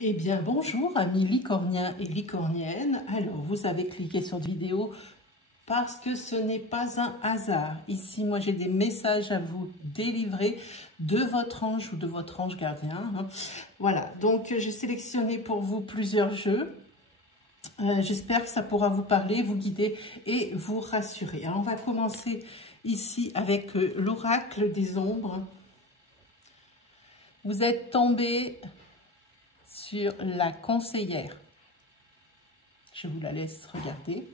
Eh bien, bonjour amis licorniens et licorniennes. Alors, vous avez cliqué sur cette vidéo parce que ce n'est pas un hasard. Ici, moi, j'ai des messages à vous délivrer de votre ange ou de votre ange gardien. Voilà, donc j'ai sélectionné pour vous plusieurs jeux. J'espère que ça pourra vous parler, vous guider et vous rassurer. Alors, on va commencer ici avec l'oracle des ombres. Vous êtes tombé sur la conseillère. Je vous la laisse regarder.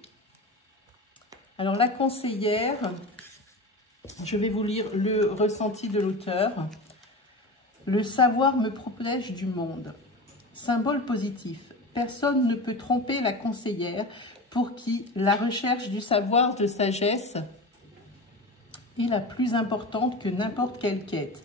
Alors la conseillère, je vais vous lire le ressenti de l'auteur. Le savoir me protège du monde. Symbole positif. Personne ne peut tromper la conseillère pour qui la recherche du savoir de sagesse est la plus importante que n'importe quelle quête.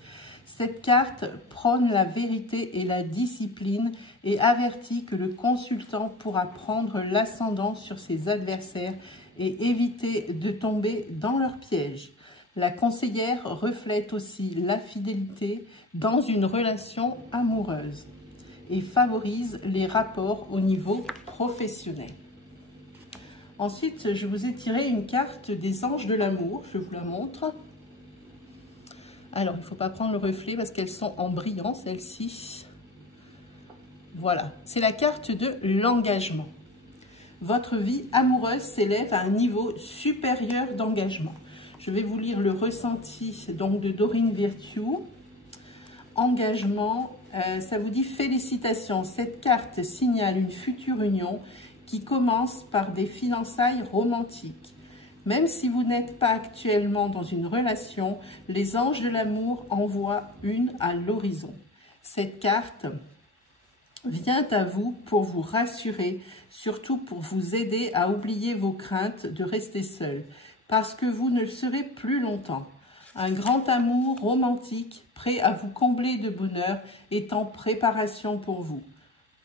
Cette carte prône la vérité et la discipline et avertit que le consultant pourra prendre l'ascendant sur ses adversaires et éviter de tomber dans leurs pièges. La conseillère reflète aussi la fidélité dans une relation amoureuse et favorise les rapports au niveau professionnel. Ensuite, je vous ai tiré une carte des anges de l'amour, je vous la montre. Alors, il ne faut pas prendre le reflet parce qu'elles sont en brillant, celles-ci. Voilà, c'est la carte de l'engagement. Votre vie amoureuse s'élève à un niveau supérieur d'engagement. Je vais vous lire le ressenti donc de Dorine Virtue. Engagement, ça vous dit félicitations. Cette carte signale une future union qui commence par des fiançailles romantiques. Même si vous n'êtes pas actuellement dans une relation, les anges de l'amour envoient une à l'horizon. Cette carte vient à vous pour vous rassurer, surtout pour vous aider à oublier vos craintes de rester seul, parce que vous ne le serez plus longtemps. Un grand amour romantique, prêt à vous combler de bonheur, est en préparation pour vous.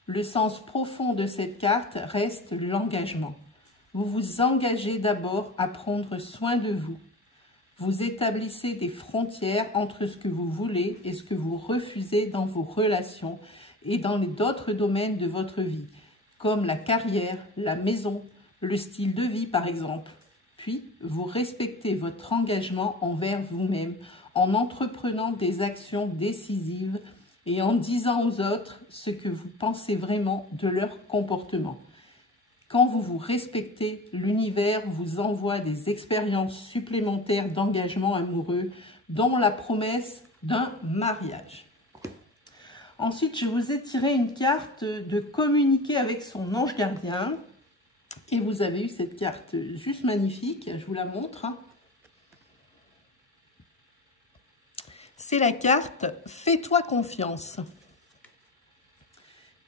Le sens profond de cette carte reste l'engagement. Vous vous engagez d'abord à prendre soin de vous. Vous établissez des frontières entre ce que vous voulez et ce que vous refusez dans vos relations et dans d'autres domaines de votre vie, comme la carrière, la maison, le style de vie par exemple. Puis, vous respectez votre engagement envers vous-même en entreprenant des actions décisives et en disant aux autres ce que vous pensez vraiment de leur comportement. Quand vous vous respectez, l'univers vous envoie des expériences supplémentaires d'engagement amoureux, dont la promesse d'un mariage. Ensuite, je vous ai tiré une carte de communiquer avec son ange gardien. Et vous avez eu cette carte juste magnifique, je vous la montre. C'est la carte « Fais-toi confiance ».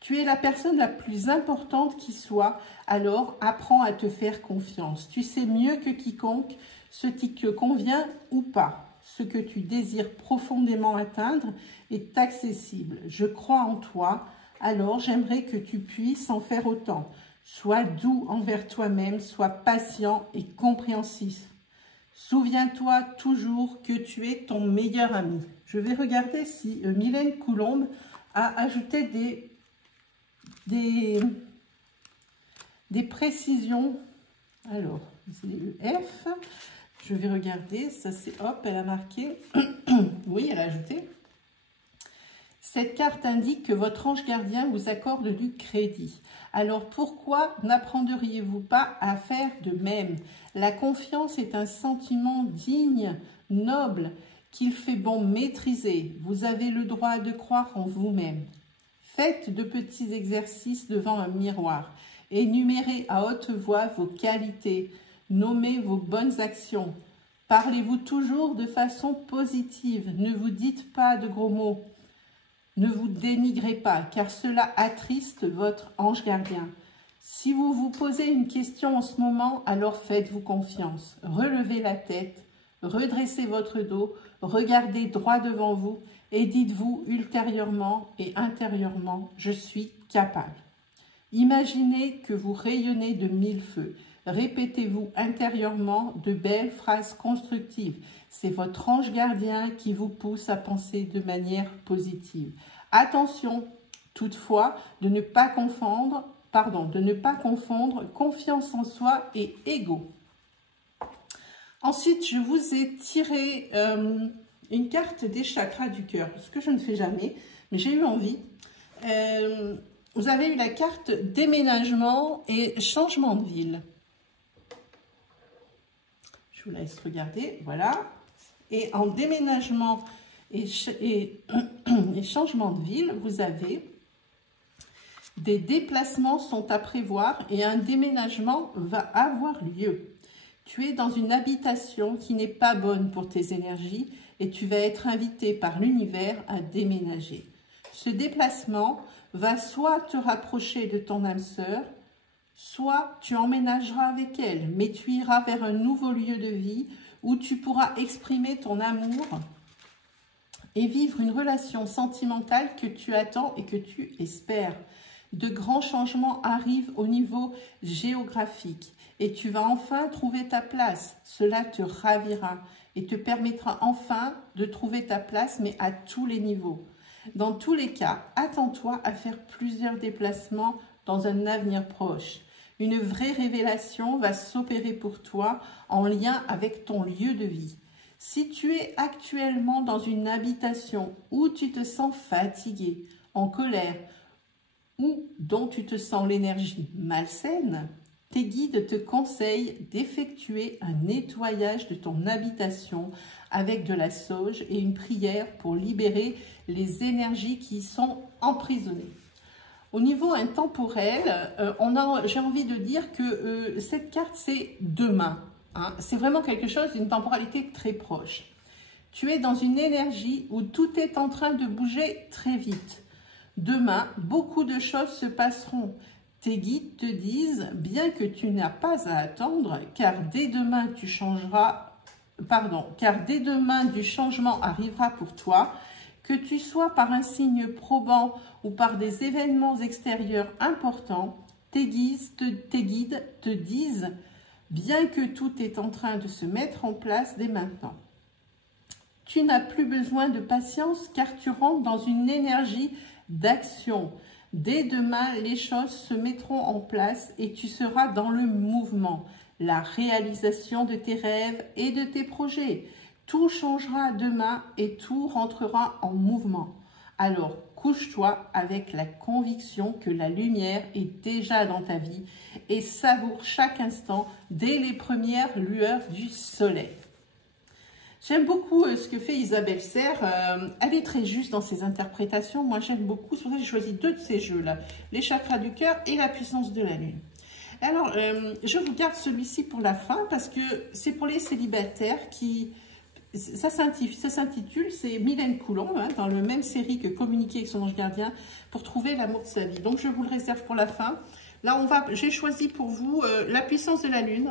Tu es la personne la plus importante qui soit, alors apprends à te faire confiance. Tu sais mieux que quiconque ce qui te convient ou pas. Ce que tu désires profondément atteindre est accessible. Je crois en toi, alors j'aimerais que tu puisses en faire autant. Sois doux envers toi-même, sois patient et compréhensif. Souviens-toi toujours que tu es ton meilleur ami. Je vais regarder si Mylène Coulombe a ajouté des précisions. Alors, c'est le F. Je vais regarder. Ça, c'est hop, elle a marqué. Oui, elle a ajouté. Cette carte indique que votre ange gardien vous accorde du crédit. Alors, pourquoi n'apprendriez-vous pas à faire de même? La confiance est un sentiment digne, noble, qu'il fait bon maîtriser. Vous avez le droit de croire en vous-même. Faites de petits exercices devant un miroir. Énumérez à haute voix vos qualités. Nommez vos bonnes actions. Parlez-vous toujours de façon positive. Ne vous dites pas de gros mots. Ne vous dénigrez pas, car cela attriste votre ange gardien. Si vous vous posez une question en ce moment, alors faites-vous confiance. Relevez la tête, redressez votre dos, regardez droit devant vous et dites-vous ultérieurement et intérieurement « Je suis capable ». Imaginez que vous rayonnez de mille feux. Répétez-vous intérieurement de belles phrases constructives. C'est votre ange gardien qui vous pousse à penser de manière positive. Attention, Toutefois, de ne pas confondre confiance en soi et ego. Ensuite, je vous ai tiré une carte des chakras du cœur, ce que je ne fais jamais, mais j'ai eu envie. Vous avez eu la carte déménagement et changement de ville. Je vous laisse regarder, voilà. Et en déménagement et changement de ville, vous avez des déplacements sont à prévoir et un déménagement va avoir lieu. Tu es dans une habitation qui n'est pas bonne pour tes énergies et tu vas être invité par l'univers à déménager. Ce déplacement va soit te rapprocher de ton âme sœur, soit tu emménageras avec elle, mais tu iras vers un nouveau lieu de vie où tu pourras exprimer ton amour et vivre une relation sentimentale que tu attends et que tu espères. De grands changements arrivent au niveau géographique et tu vas enfin trouver ta place. Cela te ravira et te permettra enfin de trouver ta place, mais à tous les niveaux. Dans tous les cas, attends-toi à faire plusieurs déplacements dans un avenir proche. Une vraie révélation va s'opérer pour toi en lien avec ton lieu de vie. Si tu es actuellement dans une habitation où tu te sens fatigué, en colère, ou dont tu te sens l'énergie malsaine, tes guides te conseillent d'effectuer un nettoyage de ton habitation avec de la sauge et une prière pour libérer les énergies qui y sont emprisonnées. Au niveau intemporel, j'ai envie de dire que cette carte, c'est demain. Hein. C'est vraiment quelque chose d'une temporalité très proche. Tu es dans une énergie où tout est en train de bouger très vite. Demain, beaucoup de choses se passeront. Tes guides te disent, bien que tu n'as pas à attendre, car dès demain du changement arrivera pour toi, que tu sois par un signe probant ou par des événements extérieurs importants, tes guides te disent, bien que tout est en train de se mettre en place dès maintenant. Tu n'as plus besoin de patience car tu rentres dans une énergie d'action. Dès demain, les choses se mettront en place et tu seras dans le mouvement, la réalisation de tes rêves et de tes projets. Tout changera demain et tout rentrera en mouvement. Alors, couche-toi avec la conviction que la lumière est déjà dans ta vie et savoure chaque instant dès les premières lueurs du soleil. J'aime beaucoup ce que fait Isabelle Serre. Elle est très juste dans ses interprétations. Moi, j'aime beaucoup. C'est pour ça que j'ai choisi deux de ces jeux-là. Les chakras du cœur et la puissance de la lune. Alors, je vous garde celui-ci pour la fin parce que c'est pour les célibataires qui... Ça s'intitule, c'est Mylène Coulomb, hein, dans la même série que Communiquer avec son ange gardien pour trouver l'amour de sa vie. Donc, je vous le réserve pour la fin. Là, j'ai choisi pour vous la puissance de la lune.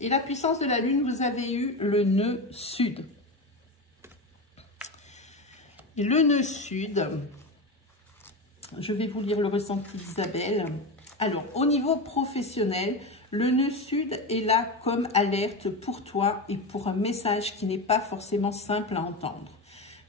Et la puissance de la lune, vous avez eu le nœud sud. Et le nœud sud, je vais vous lire le ressenti d'Isabelle. Alors, au niveau professionnel, le nœud sud est là comme alerte pour toi et pour un message qui n'est pas forcément simple à entendre.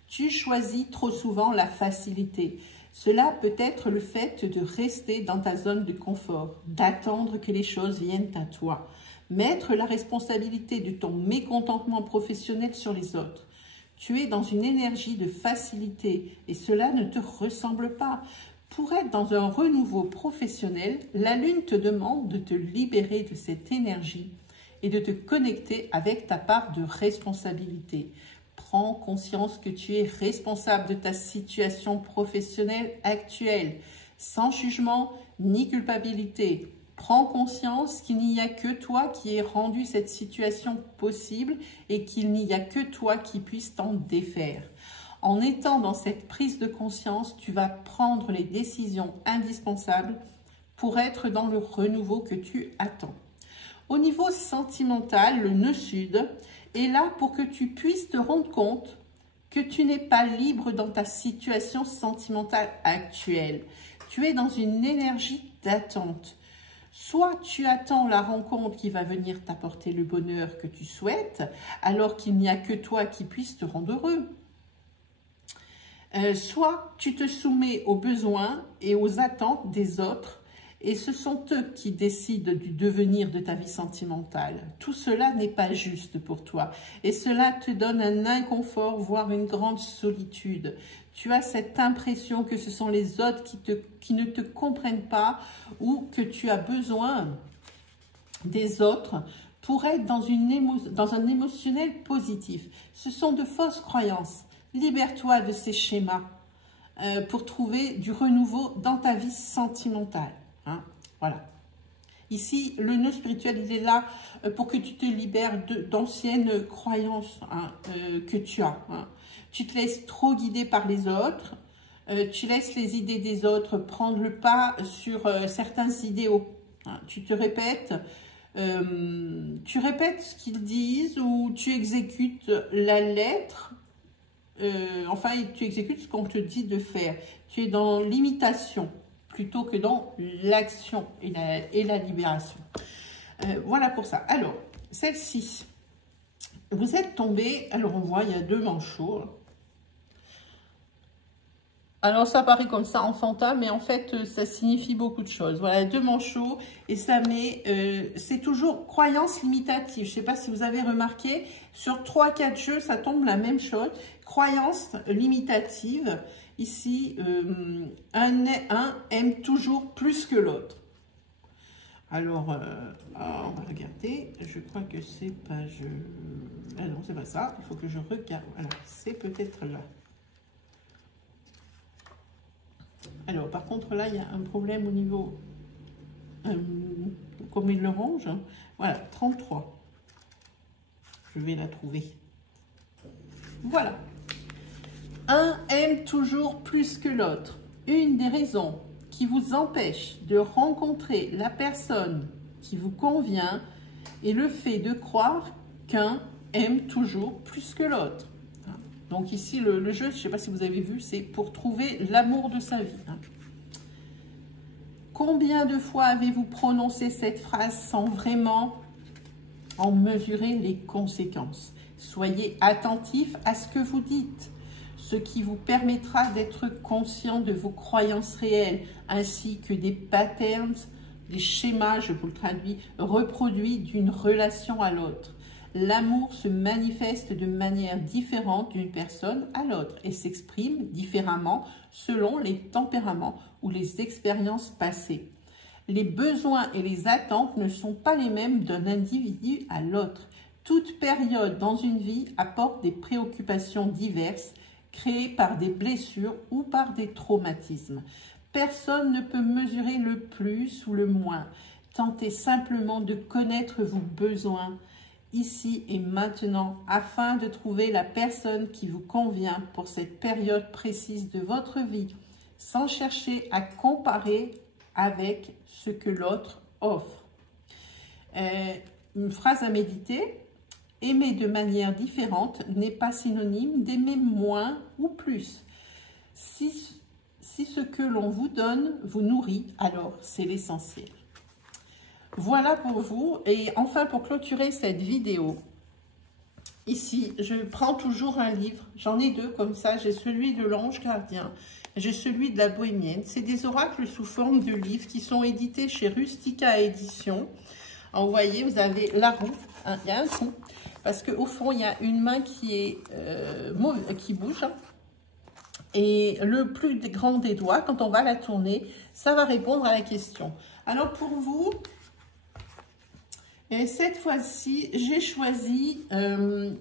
Tu choisis trop souvent la facilité. Cela peut être le fait de rester dans ta zone de confort, d'attendre que les choses viennent à toi. Mettre la responsabilité de ton mécontentement professionnel sur les autres. Tu es dans une énergie de facilité et cela ne te ressemble pas. Pour être dans un renouveau professionnel, la lune te demande de te libérer de cette énergie et de te connecter avec ta part de responsabilité. Prends conscience que tu es responsable de ta situation professionnelle actuelle, sans jugement ni culpabilité. Prends conscience qu'il n'y a que toi qui ait rendu cette situation possible et qu'il n'y a que toi qui puisse t'en défaire. En étant dans cette prise de conscience, tu vas prendre les décisions indispensables pour être dans le renouveau que tu attends. Au niveau sentimental, le nœud sud est là pour que tu puisses te rendre compte que tu n'es pas libre dans ta situation sentimentale actuelle. Tu es dans une énergie d'attente. Soit tu attends la rencontre qui va venir t'apporter le bonheur que tu souhaites, alors qu'il n'y a que toi qui puisse te rendre heureux. Soit tu te soumets aux besoins et aux attentes des autres, et ce sont eux qui décident du devenir de ta vie sentimentale. Tout cela n'est pas juste pour toi, et cela te donne un inconfort, voire une grande solitude. Tu as cette impression que ce sont les autres qui ne te comprennent pas, ou que tu as besoin des autres pour être dans un émotionnel positif. Ce sont de fausses croyances. Libère-toi de ces schémas pour trouver du renouveau dans ta vie sentimentale. Hein, voilà. Ici, le nœud spirituel, il est là pour que tu te libères d'anciennes croyances que tu as. Hein. Tu te laisses trop guider par les autres. Tu laisses les idées des autres prendre le pas sur certains idéaux. Hein. Tu répètes ce qu'ils disent, ou tu exécutes la lettre. Enfin, tu exécutes ce qu'on te dit de faire. Tu es dans l'imitation plutôt que dans l'action et la libération. Voilà pour ça. Alors, celle-ci, vous êtes tombé, alors on voit, il y a 2 manchots. Alors, ça paraît comme ça, enfantin, mais en fait, ça signifie beaucoup de choses. Voilà, 2 manchots, et ça met, c'est toujours croyance limitative. Je ne sais pas si vous avez remarqué, sur 3-4 jeux, ça tombe la même chose. Croyance limitative. Ici, un aime toujours plus que l'autre. Alors, on va regarder. Je crois que c'est page... Ah non, c'est pas ça. Il faut que je regarde. Voilà, c'est peut-être là. Alors, par contre, là, il y a un problème au niveau... comme il le range. Hein. Voilà, 33. Je vais la trouver. Voilà. Un aime toujours plus que l'autre. Une des raisons qui vous empêche de rencontrer la personne qui vous convient est le fait de croire qu'un aime toujours plus que l'autre. Donc ici, le jeu, je ne sais pas si vous avez vu, c'est pour trouver l'amour de sa vie. Combien de fois avez-vous prononcé cette phrase sans vraiment en mesurer les conséquences? Soyez attentif à ce que vous dites, ce qui vous permettra d'être conscient de vos croyances réelles, ainsi que des patterns, des schémas, je vous le traduis, reproduits d'une relation à l'autre. L'amour se manifeste de manière différente d'une personne à l'autre et s'exprime différemment selon les tempéraments ou les expériences passées. Les besoins et les attentes ne sont pas les mêmes d'un individu à l'autre. Toute période dans une vie apporte des préoccupations diverses créées par des blessures ou par des traumatismes. Personne ne peut mesurer le plus ou le moins. Tentez simplement de connaître vos besoins ici et maintenant afin de trouver la personne qui vous convient pour cette période précise de votre vie sans chercher à comparer avec ce que l'autre offre. Une phrase à méditer. Aimer de manière différente n'est pas synonyme d'aimer moins ou plus. Si ce que l'on vous donne vous nourrit, alors c'est l'essentiel. Voilà pour vous. Et enfin, pour clôturer cette vidéo, ici, je prends toujours un livre. J'en ai 2 comme ça. J'ai celui de l'Ange Gardien. J'ai celui de la Bohémienne. C'est des oracles sous forme de livres qui sont édités chez Rustica Éditions. Alors, vous voyez, vous avez la roue. Hein, il y a un trou. Parce qu'au fond, il y a une main qui bouge. Et le plus grand des doigts, quand on va la tourner, ça va répondre à la question. Alors pour vous, cette fois-ci, j'ai choisi comment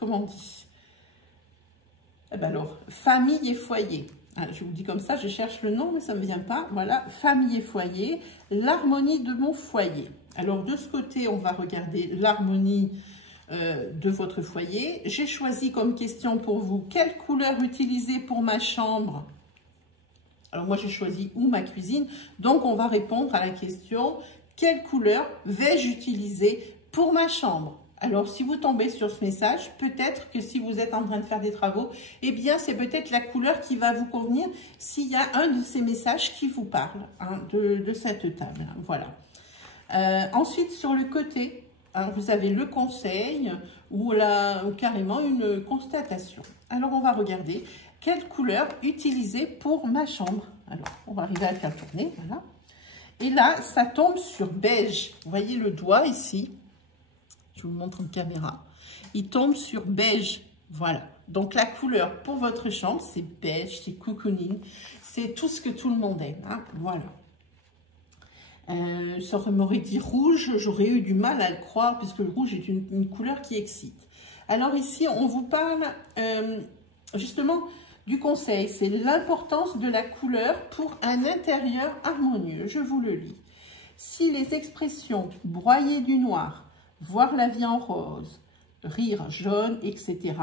on dit? Eh ben alors, famille et foyer. Alors, je vous dis comme ça, je cherche le nom, mais ça ne me vient pas. Voilà, famille et foyer, l'harmonie de mon foyer. Alors, de ce côté, on va regarder l'harmonie de votre foyer. J'ai choisi comme question pour vous, quelle couleur utiliser pour ma chambre? Alors, moi, j'ai choisi ou ma cuisine. Donc, on va répondre à la question, quelle couleur vais-je utiliser pour ma chambre? Alors, si vous tombez sur ce message, peut-être que si vous êtes en train de faire des travaux, eh bien, c'est peut-être la couleur qui va vous convenir s'il y a un de ces messages qui vous parle hein, de cette table. Voilà. Ensuite, sur le côté, hein, vous avez le conseil ou carrément une constatation. Alors, on va regarder quelle couleur utiliser pour ma chambre. Alors, on va arriver à le faire tourner, voilà. Et là, ça tombe sur beige. Vous voyez le doigt ici. Je vous montre en caméra. Il tombe sur beige. Voilà. Donc, la couleur pour votre chambre, c'est beige, c'est cocooning. C'est tout ce que tout le monde aime. Hein. Voilà. Ça m'aurait dit rouge. J'aurais eu du mal à le croire puisque le rouge est une couleur qui excite. Alors ici, on vous parle justement du conseil. C'est l'importance de la couleur pour un intérieur harmonieux. Je vous le lis. Si les expressions broyer du noir, voir la vie en rose, rire jaune, etc.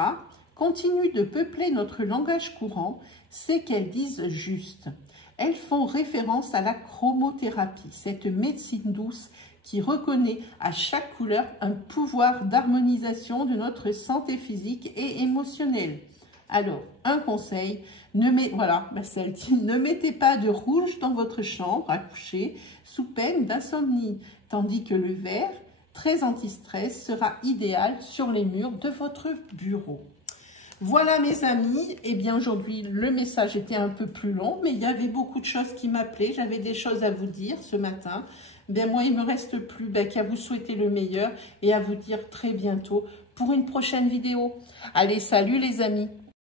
continuent de peupler notre langage courant, c'est qu'elles disent juste. Elles font référence à la chromothérapie, cette médecine douce qui reconnaît à chaque couleur un pouvoir d'harmonisation de notre santé physique et émotionnelle. Alors, un conseil, ne mettez pas de rouge dans votre chambre à coucher sous peine d'insomnie, tandis que le vert, très anti-stress, sera idéal sur les murs de votre bureau. Voilà mes amis, et bien aujourd'hui le message était un peu plus long, mais il y avait beaucoup de choses qui m'appelaient, j'avais des choses à vous dire ce matin. Bien moi il ne me reste plus qu'à vous souhaiter le meilleur et à vous dire très bientôt pour une prochaine vidéo. Allez, salut les amis!